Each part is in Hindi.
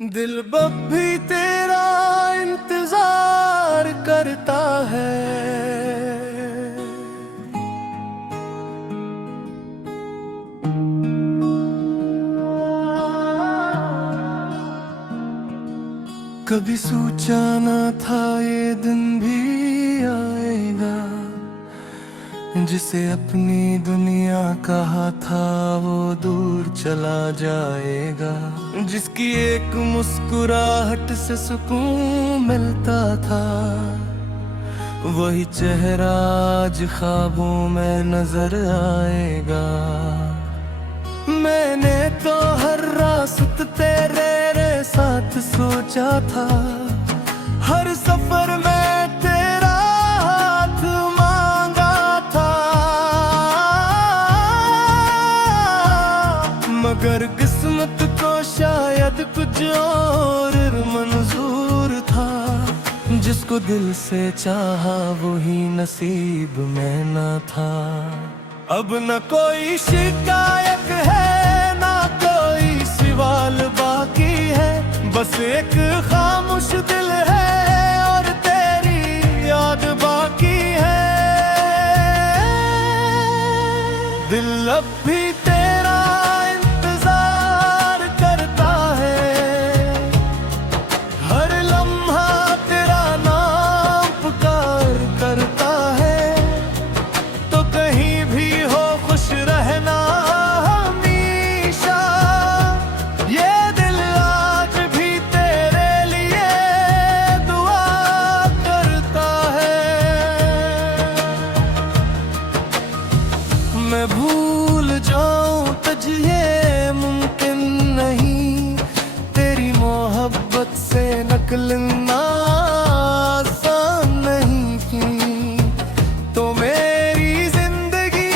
दिल बब भी तेरा इंतजार करता है। कभी सोचा न था ये दिन भी आएगा, जिसे अपनी दुनिया कहा था वो दूर चला जाएगा। जिसकी एक मुस्कुराहट से सुकून मिलता था, वही चेहरा आज ख्वाबों में नजर आएगा। मैंने तो हर रात तेरे साथ सोचा था, हर सफर में तेरा हाथ मांगा था। मगर किस्मत को शायद कुछ और मंजूर था। जिसको दिल से चाहा वही नसीब में न था। अब न कोई शिकायत है ना कोई सवाल बाकी है, बस एक खामोश दिल है और तेरी याद बाकी है। दिल अब भी तेरा इंतजार करता है, हर लम्हा तेरा नाम पुकार करता है। तो कहीं भी हो खुश रहना हमेशा, ये दिल आज भी तेरे लिए दुआ करता है। मैं भूल जाऊं तुझे मुमकिन नहीं, तेरी मोहब्बत से निकलना आसान नहीं थी। तो मेरी जिंदगी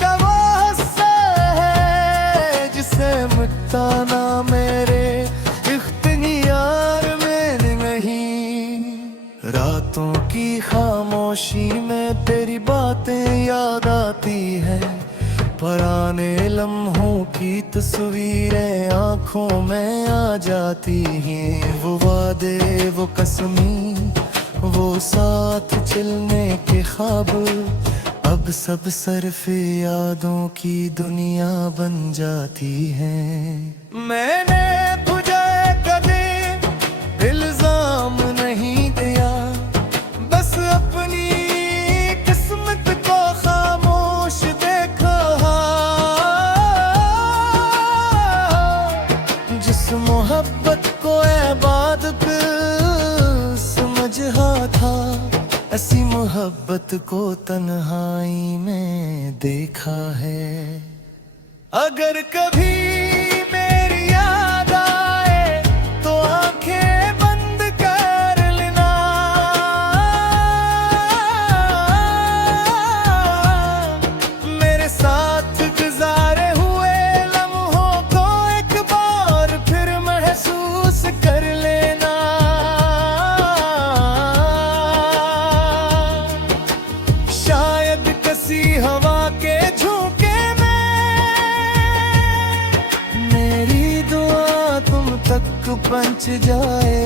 का वो हिस्सा है जिसे मिटता ना मेरे इख्तियार में नहीं। रातों की खामोशी में तेरी बातें याद आती है, पुराने लम्हों की तस्वीरें आंखों में आ जाती हैं। वो वादे वो कसमी वो साथ चलने के ख्वाब, अब सब सिर्फ यादों की दुनिया बन जाती है। मैंने तुझे कभी इल्जाम नहीं दिया, बस अपनी किस्मत को खामोश देखा। जिस मोहब्बत को इबादत समझा था, ऐसी मोहब्बत को तन्हाई में देखा है। अगर कभी मेरी याद आए तो आंखें बंद कर लेना। मेरे साथ गुजारे हुए लम्हों को एक बार फिर महसूस कर लेना। शायद किसी हवा के झोंके में मेरी दुआ तुम तक पहुंच जाए।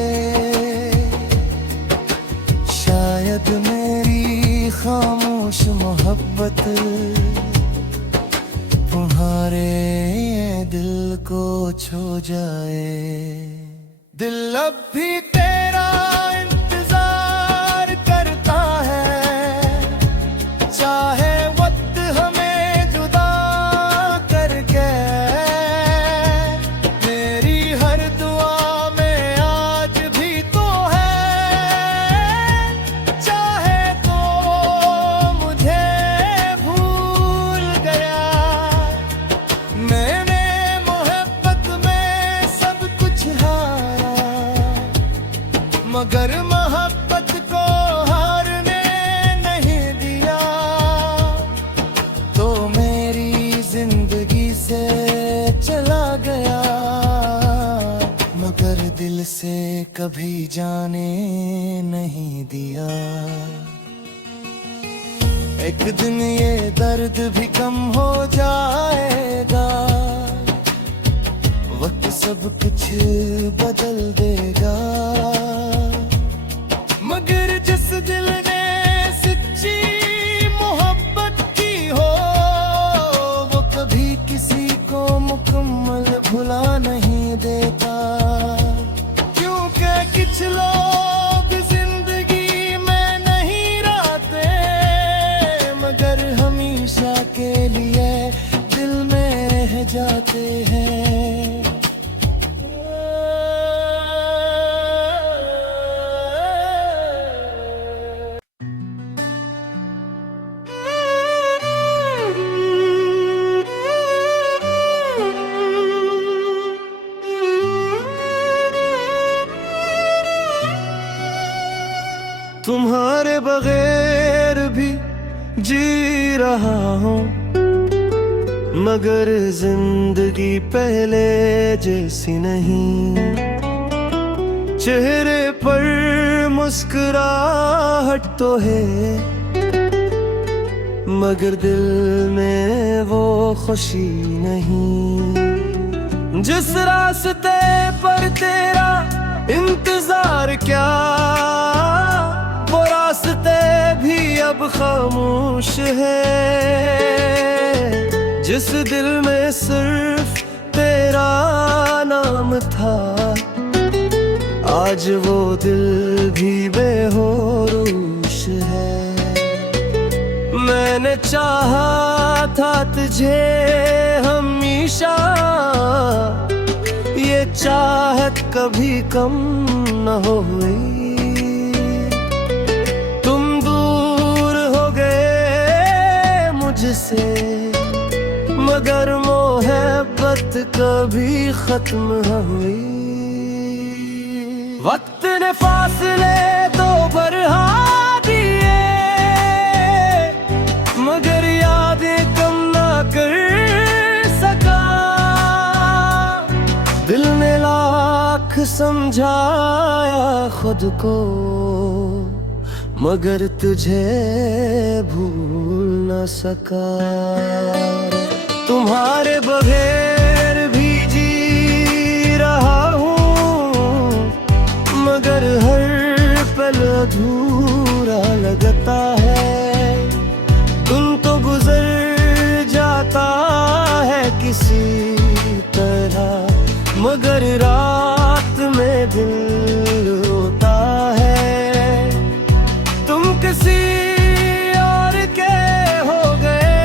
शायद मेरी खामोश मोहब्बत तुम्हारे दिल को छू जाए। दिल अब भी तेरा इंतजार करता है, चाहे वक्त हमें जुदा करके। मेरी हर दुआ में आज भी तो है, चाहे तो मुझे भूल गया। मैंने मोहब्बत में सब कुछ हारा, मगर मोहब्बत को हारने नहीं दिया। तो मेरी जिंदगी से चला गया, मगर दिल से कभी जाने नहीं दिया। एक दिन ये दर्द भी कम हो जाएगा, वक्त सब कुछ बदल तुम्हारे बगैर भी जी रहा हूँ, मगर जिंदगी पहले जैसी नहीं। चेहरे पर मुस्कुराहट तो है, मगर दिल में वो खुशी नहीं। जिस रास्ते पर तेरा इंतजार क्या, वो रास्ते भी अब खामोश है। जिस दिल में सिर्फ तेरा नाम था, आज वो दिल भी बेहोश है। मैंने चाहा था तुझे हमेशा, ये चाहत कभी कम न हुई। तुम दूर हो गए मुझसे, मगर मोहब्बत कभी खत्म न हुई। वक्त ने फासले तो बढ़ा दिए, मगर यादें कम ना कर सका। दिल ने लाख समझाया खुद को, मगर तुझे भूल न सका। तुम्हारे बगैर भी जी रहा हूँ, मगर हर पल अधूरा लगता है। दिन तो गुजर जाता है किसी तरह, मगर रात में दिल रोता है। तुम किसी और के हो गए,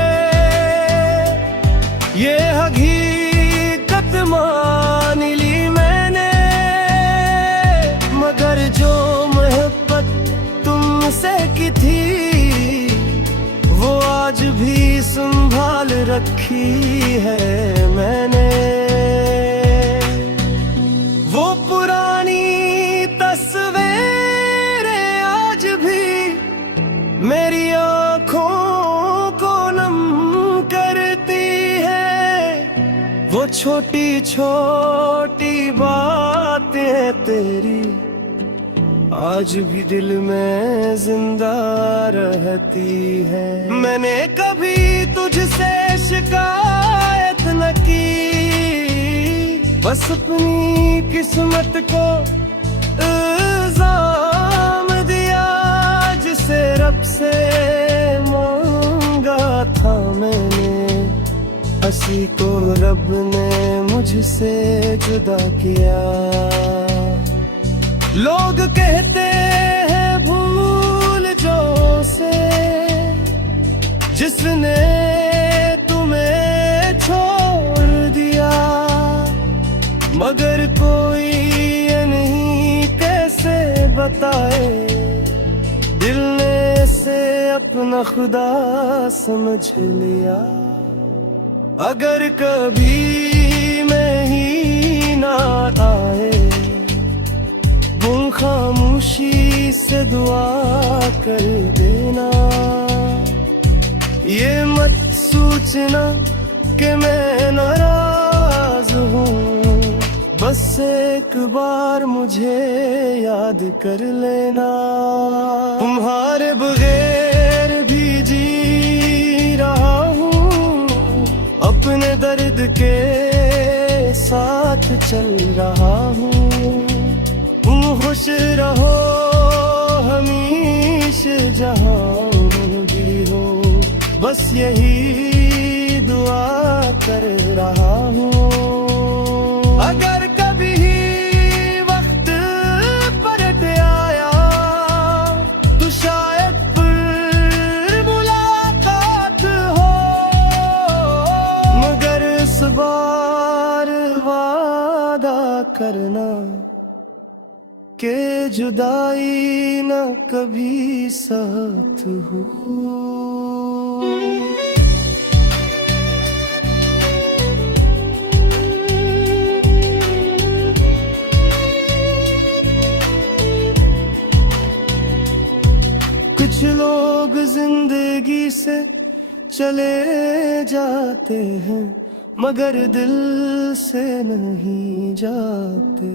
ये हकीकत मान ली मैंने। मगर जो मोहब्बत तुमसे की थी, वो आज भी संभाल रखी है मैंने। वो पुरानी तस्वीरें आज भी मेरी आँखों को नम करती है। वो छोटी छोटी बातें तेरी आज भी दिल में जिंदा रहती है। मैंने कभी तुझसे शिकायत न की, बस अपनी किस्मत को इल्जाम दिया। जिसे रब से मांगा था मैंने, हंसी को रब ने मुझसे जुदा किया। लोग कहते हैं भूल जो से, जिसने तुम्हें छोड़ दिया। मगर कोई ये नहीं कैसे बताए, दिल ने से अपना खुदा समझ लिया। अगर कभी मैं ही ना आए, खामोशी से दुआ कर देना। ये मत सोचना कि मैं नाराज हूँ, बस एक बार मुझे याद कर लेना। तुम्हारे बगैर भी जी रहा हूँ, अपने दर्द के साथ चल रहा हूँ। खुश रहो हमेशा जहाँ भी हो, बस यही दुआ कर रहा हूँ। अगर कभी वक्त पलट आया, तो शायद फिर मुलाकात हो। मगर इस बार वादा करना के जुदाई न कभी साथ हो। कुछ लोग जिंदगी से चले जाते हैं मगर दिल से नहीं जाते।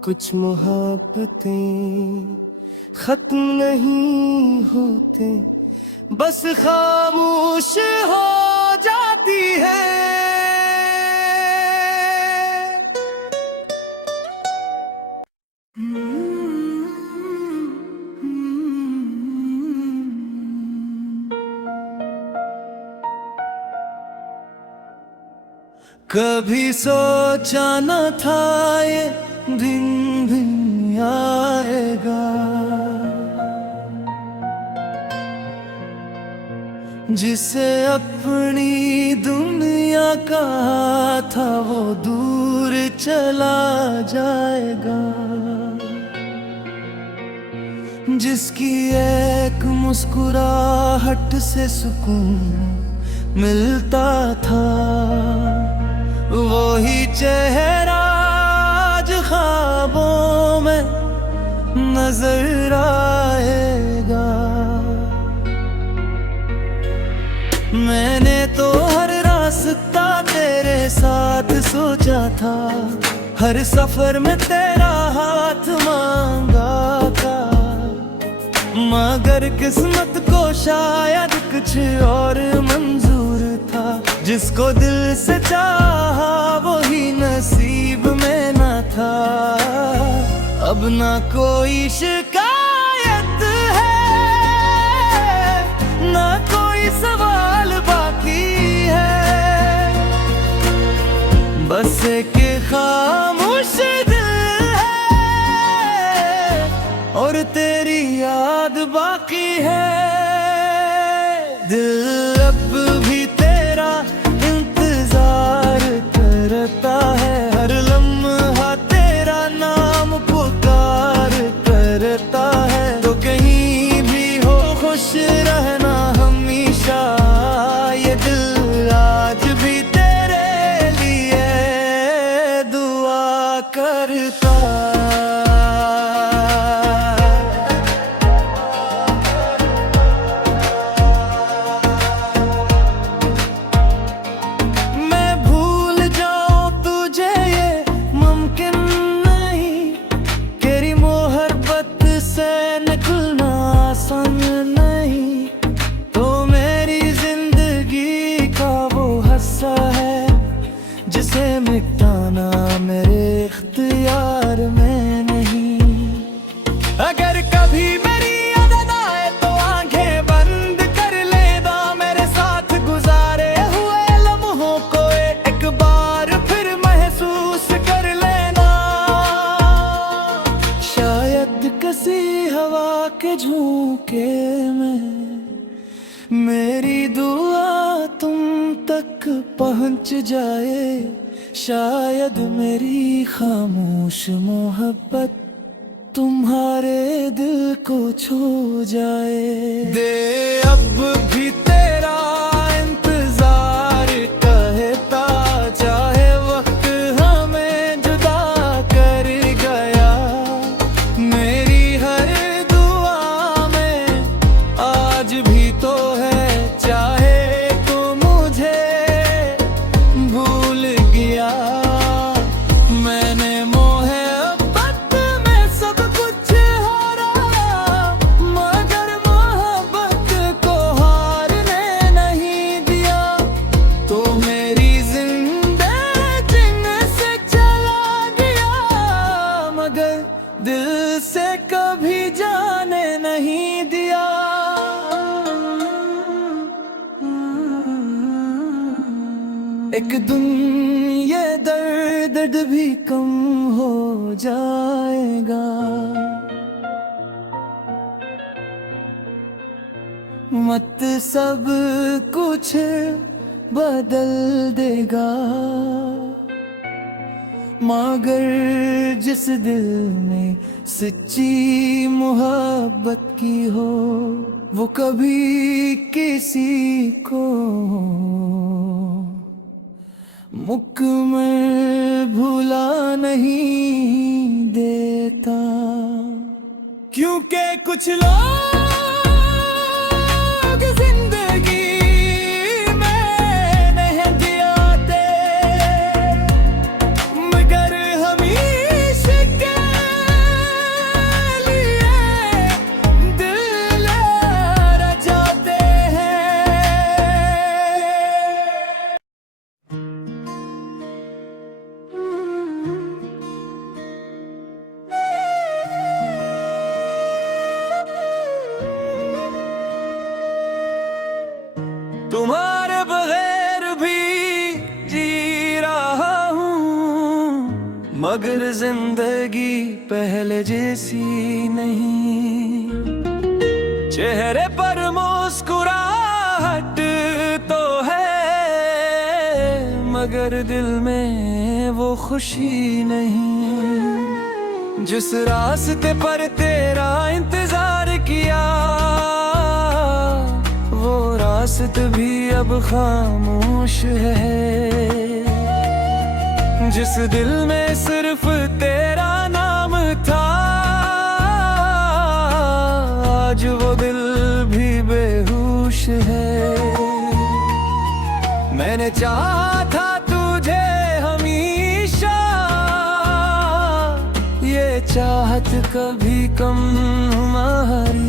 कुछ मोहब्बतें खत्म नहीं होते, बस खामोश हो जाती है। कभी सोचा न था ये दिन भी आएगा, जिसे अपनी दुनिया का था वो दूर चला जाएगा। जिसकी एक मुस्कुराहट से सुकून मिलता था, वो ही चेहरा आज ख्वाबों में नजर आएगा। मैंने तो हर रास्ता तेरे साथ सोचा था, हर सफर में तेरा हाथ मांगा था, मगर किस्मत को शायद कुछ और मंजूर था। जिसको दिल से चाहा वही नसीब में न था। अब ना कोई शिकायत है, ना कोई सवाल बाकी है, बस एक खामोश दिल है और तेरी याद बाकी है। दिल अब भी तेरा इंतजार करता है, हर लम्हा तेरा नाम पुकार करता है। तो कहीं भी हो खुश रहना हमेशा, ये दिल आज भी तेरे लिए दुआ करता। जिसे मिटाना मेरे इख्तियार में नहीं। अगर कभी मेरी याद आए तो आंखें बंद कर लेना, मेरे साथ गुजारे हुए लम्हों को एक बार फिर महसूस कर लेना। शायद किसी हवा के झोंके में मेरी दुआ तुम तक पहुंच जाए। शायद मेरी खामोश मोहब्बत तुम्हारे दिल को छू जाए। दे अब भी तेरा इंतजार कहता, चाहे वक्त हमें जुदा कर गया। मेरी हर दुआ में आज भी तो है, चाहे तो मुझे भूल गया। मैंने मोहब्बत में सब कुछ हारा, मगर मोहब्बत को हारने नहीं दिया। तो मेरी जिंदगी से चला गया, मगर दिल से कभी जाने नहीं दिया। एक दिन ये दर्द भी कम हो जाएगा, मत सब कुछ बदल देगा। मगर जिस दिल में सच्ची मोहब्बत की हो, वो कभी किसी को मुकम्मल भुला नहीं देता। क्योंकि कुछ लोग जिंदगी में नहीं दियाते, मगर हमेशा के लिए दिल रचाते हैं। तुम्हारे बगैर भी जी रहा हूँ, मगर जिंदगी पहले जैसी नहीं। चेहरे पर मुस्कुराहट तो है, मगर दिल में वो खुशी नहीं। जिस रास्ते पर तेरा इंतजार किया, वो रास्ता भी अब खामोश है। जिस दिल में सिर्फ तेरा नाम था, आज वो दिल भी बेहोश है। मैंने चाहा था तुझे हमेशा, ये चाहत कभी कम हमारी।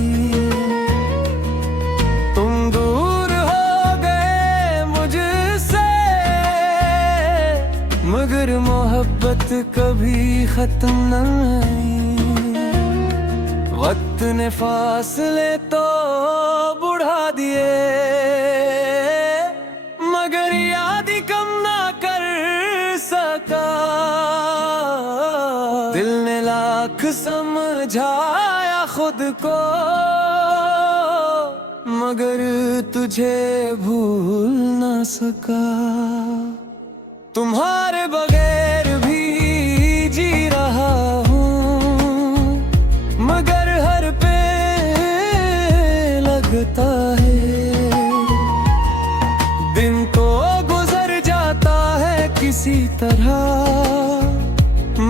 मगर मोहब्बत कभी खत्म न हुई। वक्त ने फासले तो बढ़ा दिए, मगर याद ही कम ना कर सका। दिल ने लाख समझाया खुद को, मगर तुझे भूल ना सका। तुम्हारे बगैर भी जी रहा हूँ, मगर हर पे लगता है। दिन तो गुजर जाता है किसी तरह,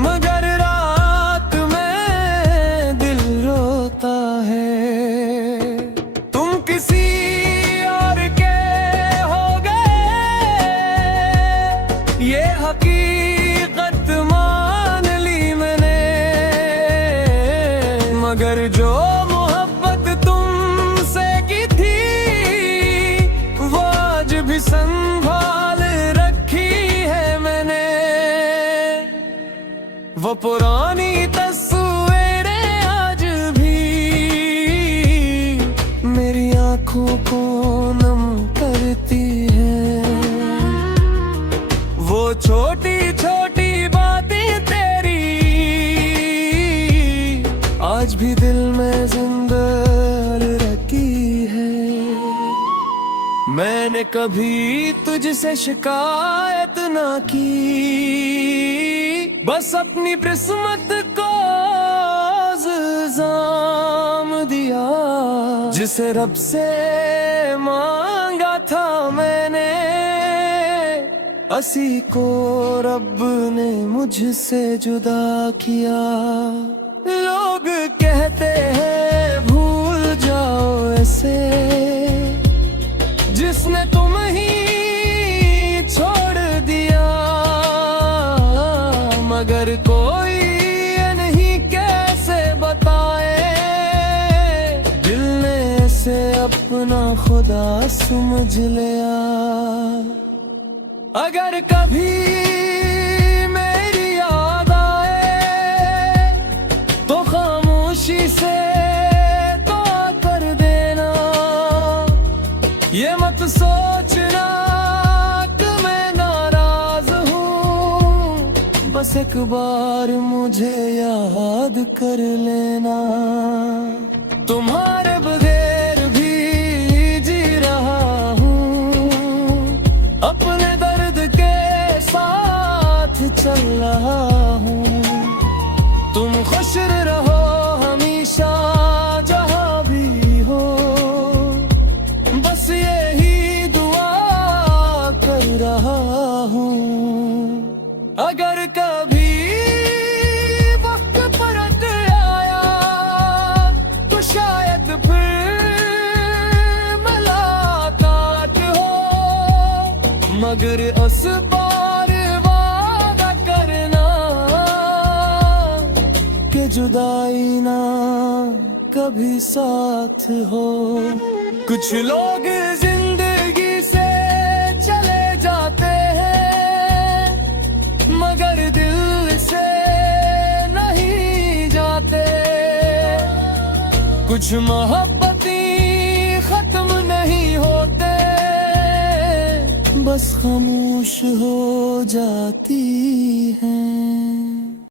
मगर रात में दिल रोता है। तुम किसी और के हो गए, ये हकीकत मान ली मैंने। मगर जो मोहब्बत तुमसे की थी, वो आज भी संभाल रखी है मैंने। वो पुरानी तस्वीरें आज भी मेरी आंखों को नम करती है। वो छोटी छोटी बातें तेरी आज भी दिल में जिंदा रखी है। मैंने कभी तुझसे शिकायत ना की, बस अपनी किस्मत को इल्जाम दिया। जिसे रब से मांगा था मैंने, असी को रब ने मुझसे जुदा किया। लोग कहते हैं भूल जाओ ऐसे, जिसने तुम ही छोड़ दिया। मगर कोई ये नहीं कैसे बताए, दिल ने ऐसे अपना खुदा समझ लिया। अगर कभी मेरी याद आए, तो खामोशी से तो कर देना। ये मत सोचना कि मैं नाराज हूँ, बस एक बार मुझे याद कर लेना। तुम्हारे बगैर भी जी रहा हूँ, अपने चल रहा हूँ। तुम खुश रहो हमेशा जहाँ भी हो, बस यही दुआ कर रहा हूँ। अगर कभी वक्त परत आया, इस बार वादा करना कि जुदाई ना कभी साथ हो। कुछ लोग जिंदगी से चले जाते हैं मगर दिल से नहीं जाते। कुछ मोहब्बतें खत्म नहीं होते, बस खामोश हो जाती हैं।